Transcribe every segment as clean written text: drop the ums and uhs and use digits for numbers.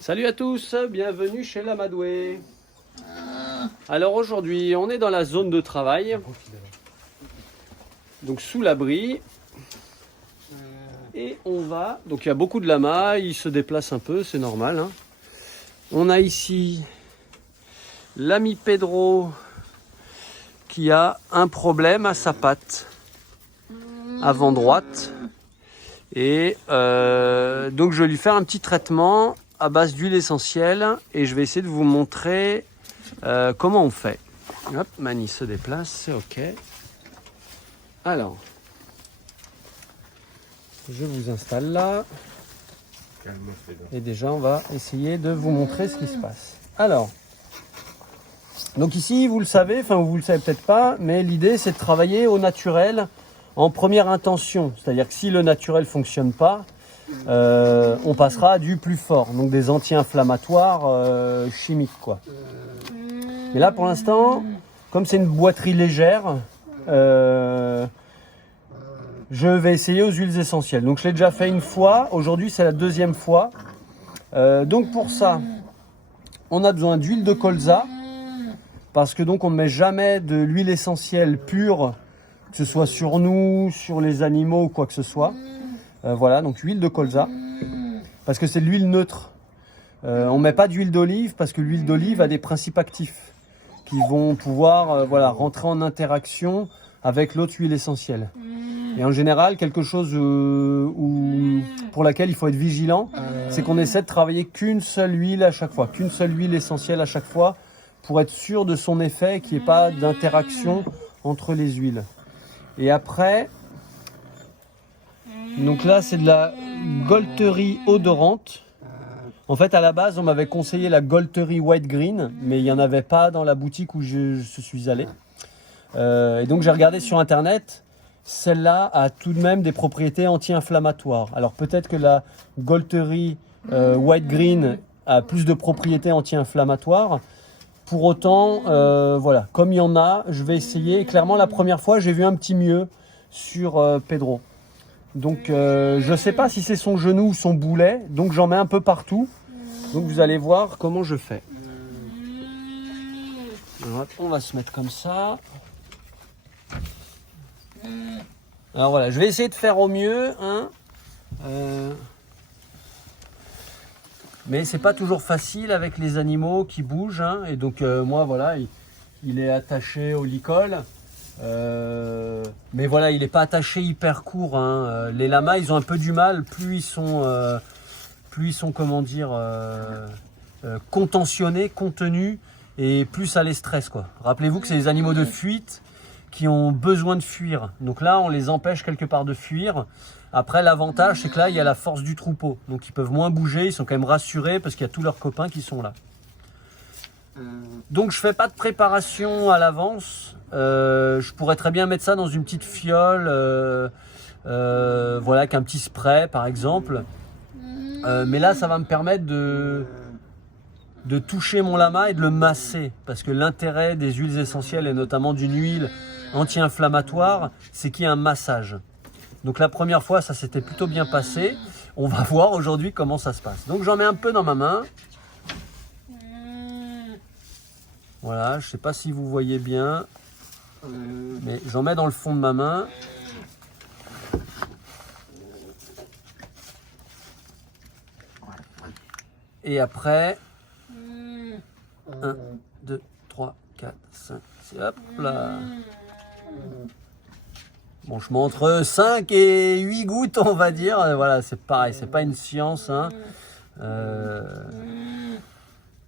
Salut à tous, bienvenue chez l'Amadoué. Alors aujourd'hui, on est dans la zone de travail, donc sous l'abri. Et on va, donc il y a beaucoup de lamas, ils se déplacent un peu, c'est normal, hein. On a ici l'ami Pedro qui a un problème à sa patte avant droite. Et donc je vais lui faire un petit traitement à base d'huile essentielle et je vais essayer de vous montrer comment on fait. Hop, Mani se déplace, c'est ok. Alors, je vous installe là. Et déjà, on va essayer de vous montrer ce qui se passe. Alors, donc ici, vous le savez, enfin vous le savez peut-être pas, mais l'idée c'est de travailler au naturel en première intention. C'est-à-dire que si le naturel ne fonctionne pas, on passera à du plus fort, donc des anti-inflammatoires chimiques, quoi. Mais là, pour l'instant, comme c'est une boiterie légère, je vais essayer aux huiles essentielles. Donc je l'ai déjà fait une fois, aujourd'hui c'est la deuxième fois. Donc pour ça, on a besoin d'huile de colza, parce que donc on ne met jamais de l'huile essentielle pure, que ce soit sur nous, sur les animaux ou quoi que ce soit. Voilà, donc huile de colza, parce que c'est de l'huile neutre. On ne met pas d'huile d'olive, parce que l'huile d'olive a des principes actifs qui vont pouvoir voilà, rentrer en interaction avec l'autre huile essentielle. Et en général, quelque chose pour laquelle il faut être vigilant, c'est qu'on essaie de travailler qu'une seule huile à chaque fois, qu'une seule huile essentielle à chaque fois, pour être sûr de son effet et qu'il n'y ait pas d'interaction entre les huiles. Et après, donc là c'est de la Golterie odorante. En fait, à la base, on m'avait conseillé la Golterie White Green, mais il n'y en avait pas dans la boutique où je suis allé. Et donc j'ai regardé sur internet, celle-là a tout de même des propriétés anti-inflammatoires. Alors peut-être que la Golterie White Green a plus de propriétés anti-inflammatoires. Pour autant, voilà, comme il y en a, je vais essayer. Et clairement, la première fois, j'ai vu un petit mieux sur Pedro. Donc je ne sais pas si c'est son genou ou son boulet, donc j'en mets un peu partout. Donc vous allez voir comment je fais. Alors, on va se mettre comme ça. Alors voilà, je vais essayer de faire au mieux, hein. Mais c'est pas toujours facile avec les animaux qui bougent, hein. Et donc moi voilà, il est attaché au licol. Mais voilà, il n'est pas attaché hyper court, hein. Les lamas, ils ont un peu du mal, plus ils sont comment dire, contentionnés, contenus, et plus ça les stresse, quoi. Rappelez-vous que c'est des animaux de fuite qui ont besoin de fuir. Donc là, on les empêche quelque part de fuir. Après, l'avantage, c'est que là, il y a la force du troupeau. Donc ils peuvent moins bouger, ils sont quand même rassurés parce qu'il y a tous leurs copains qui sont là. Donc je fais pas de préparation à l'avance. Je pourrais très bien mettre ça dans une petite fiole, voilà, avec un petit spray par exemple. Mais là, ça va me permettre de toucher mon lama et de le masser. Parce que l'intérêt des huiles essentielles, et notamment d'une huile anti-inflammatoire, c'est qu'il y a un massage. Donc la première fois, ça s'était plutôt bien passé. On va voir aujourd'hui comment ça se passe. Donc j'en mets un peu dans ma main. Voilà, je ne sais pas si vous voyez bien, mais j'en mets dans le fond de ma main. Et après, 1, 2, 3, 4, 5, 6, hop là. Bon, je mets entre 5 et 8 gouttes, on va dire. Voilà, c'est pareil, c'est pas une science, hein.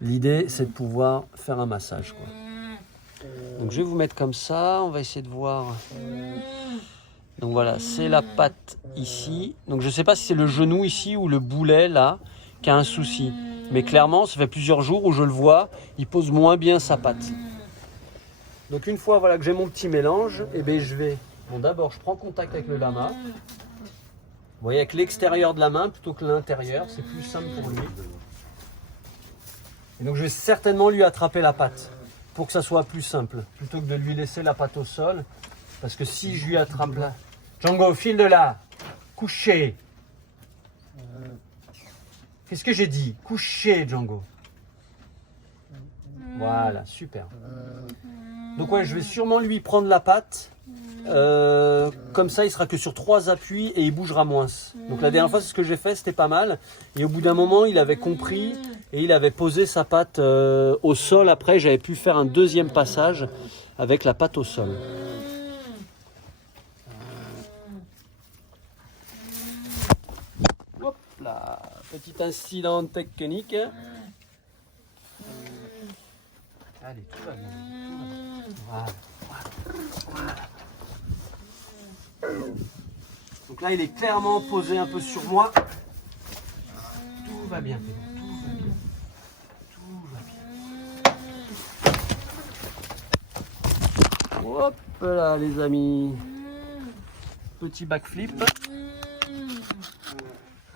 L'idée, c'est de pouvoir faire un massage, quoi. Donc je vais vous mettre comme ça, on va essayer de voir. Donc voilà, c'est la patte ici. Donc je ne sais pas si c'est le genou ici ou le boulet là qui a un souci. Mais clairement, ça fait plusieurs jours où je le vois, il pose moins bien sa patte. Donc une fois voilà, que j'ai mon petit mélange, et bien je vais... Bon, d'abord, je prends contact avec le lama. Vous voyez, avec l'extérieur de la main plutôt que l'intérieur, c'est plus simple pour lui. Et donc je vais certainement lui attraper la patte pour que ça soit plus simple, plutôt que de lui laisser la patte au sol. Parce que si je lui attrape là... Django, file de là. Couché. Qu'est-ce que j'ai dit? Couché, Django. Voilà, super. Donc ouais, je vais sûrement lui prendre la patte. Comme ça, il sera que sur 3 appuis et il bougera moins. Donc la dernière fois, c'est ce que j'ai fait, c'était pas mal. Et au bout d'un moment, il avait compris et il avait posé sa patte au sol. Après, j'avais pu faire un deuxième passage avec la patte au sol. Hop là, petit incident technique. Allez, tout va bien. Voilà. Donc là, il est clairement posé un peu sur moi. Tout va bien, Pedro. Tout va bien. Hop là, les amis. Petit backflip.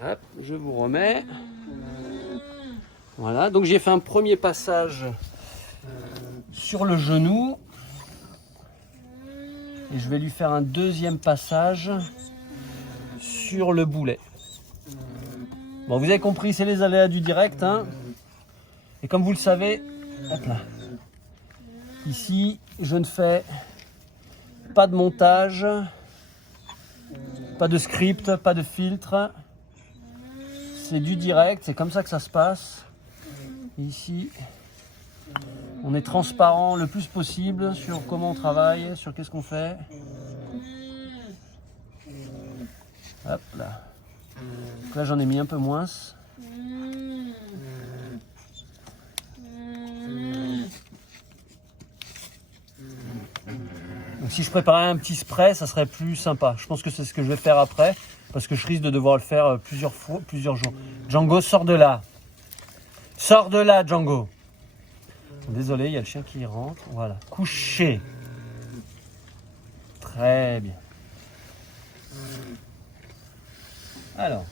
Hop, je vous remets. Voilà, donc j'ai fait un premier passage sur le genou. Et je vais lui faire un deuxième passage sur le boulet. Bon, vous avez compris, c'est les aléas du direct. Hein. Et comme vous le savez, hop là. Ici, je ne fais pas de montage, pas de script, pas de filtre. C'est du direct, c'est comme ça que ça se passe. Ici, on est transparent le plus possible sur comment on travaille, sur qu'est-ce qu'on fait. Hop là. Donc là, j'en ai mis un peu moins. Donc si je préparais un petit spray, ça serait plus sympa. Je pense que c'est ce que je vais faire après, parce que je risque de devoir le faire plusieurs fois, plusieurs jours. Django, sors de là. Sors de là, Django. Désolé, il y a le chien qui rentre. Voilà. Couché. Très bien. Alors,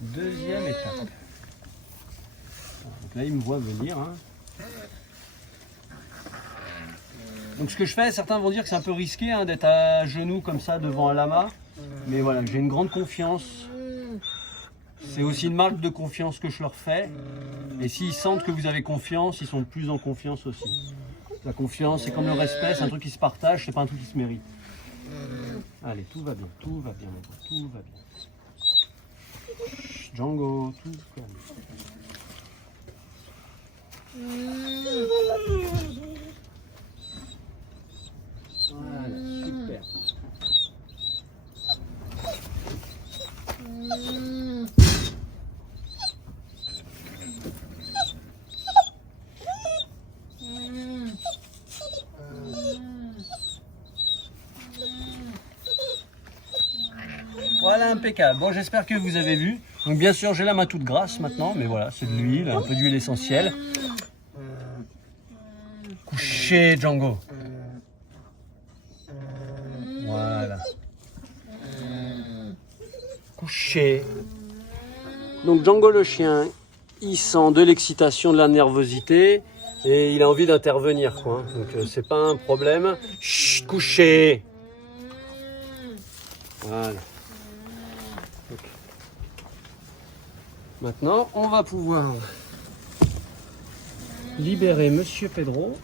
deuxième étape. Donc là, il me voit venir. Hein. Donc ce que je fais, certains vont dire que c'est un peu risqué hein, d'être à genoux comme ça devant un lama. Mais voilà, j'ai une grande confiance. C'est aussi une marque de confiance que je leur fais. Et s'ils sentent que vous avez confiance, ils sont plus en confiance aussi. La confiance, c'est comme le respect, c'est un truc qui se partage, c'est pas un truc qui se mérite. Allez, tout va bien, tout va bien, tout va bien. Chut, Django, tout va bien. Voilà, super. Voilà, impeccable. Bon, j'espère que vous avez vu. Donc bien sûr, j'ai la main toute grasse maintenant, mais voilà, c'est de l'huile, un peu d'huile essentielle. Couché, Django. Voilà. Couché. Donc Django le chien, il sent de l'excitation, de la nervosité et il a envie d'intervenir, quoi. Donc c'est pas un problème. Chut, couché. Voilà. Okay. Maintenant, on va pouvoir libérer Monsieur Pedro.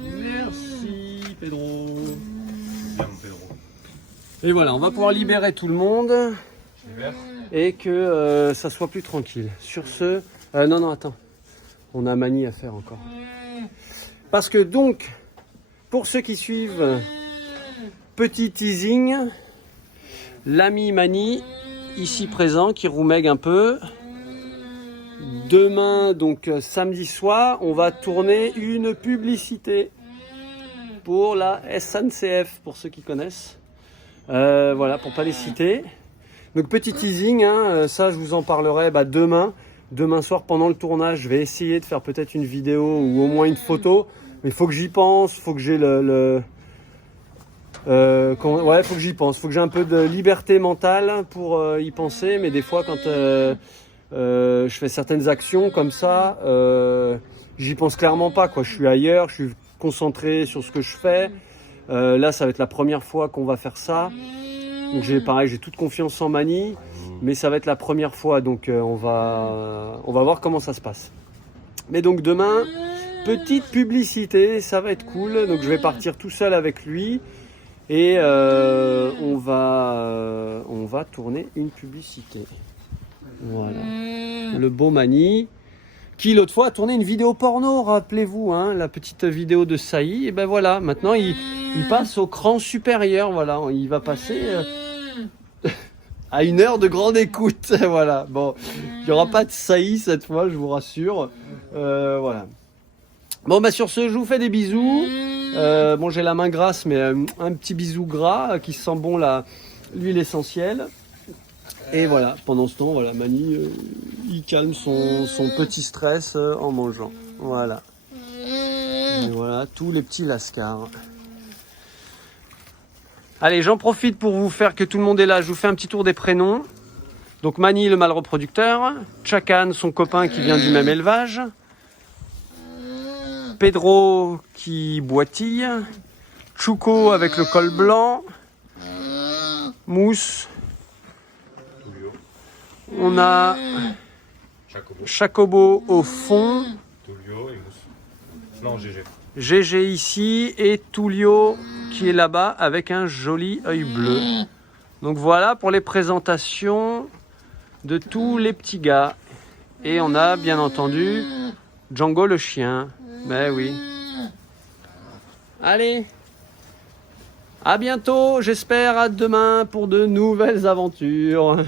Merci Pedro. Et voilà, on va pouvoir libérer tout le monde et que ça soit plus tranquille. Sur ce, non, attends, on a Mani à faire encore. Parce que donc, pour ceux qui suivent, petit teasing, l'ami Mani, ici présent, qui roumègue un peu. Demain, donc samedi soir, on va tourner une publicité pour la SNCF, pour ceux qui connaissent. Voilà, pour pas les citer. Donc petit teasing, hein, ça je vous en parlerai demain. Demain soir pendant le tournage, je vais essayer de faire peut-être une vidéo ou au moins une photo. Mais il faut que j'y pense, il faut que j'ai ouais, faut que j'y pense. Il faut que j'ai un peu de liberté mentale pour y penser. Mais des fois, quand je fais certaines actions comme ça, j'y pense clairement pas, quoi. Je suis ailleurs, je suis concentré sur ce que je fais. Là, ça va être la première fois qu'on va faire ça. Donc pareil, j'ai toute confiance en Mani, mais ça va être la première fois, donc on va voir comment ça se passe. Mais donc demain, petite publicité, ça va être cool. Donc je vais partir tout seul avec lui et on va tourner une publicité. Voilà, le beau Mani, qui l'autre fois a tourné une vidéo porno, rappelez-vous, hein, la petite vidéo de Saï. Et ben voilà, maintenant il passe au cran supérieur. Voilà, il va passer à 1 heure de grande écoute. Voilà, bon, il n'y aura pas de Saï cette fois, je vous rassure. Voilà. Bon, bah sur ce, je vous fais des bisous. Bon, j'ai la main grasse, mais un petit bisou gras qui sent bon l'huile essentielle. Et voilà, pendant ce temps, voilà, Mani, il calme son petit stress en mangeant. Voilà. Et voilà, tous les petits lascars. Allez, j'en profite pour vous faire que tout le monde est là. Je vous fais un petit tour des prénoms. Donc Mani, le mâle reproducteur. Chakan, son copain qui vient du même élevage. Pedro qui boitille. Chuko avec le col blanc. Mousse. On a Chacobo au fond. Tullio et Mousse. Non, GG. GG ici et Tullio qui est là-bas avec un joli œil bleu. Donc voilà pour les présentations de tous les petits gars. Et on a bien entendu Django le chien. Ben oui. Allez. À bientôt, j'espère à demain pour de nouvelles aventures.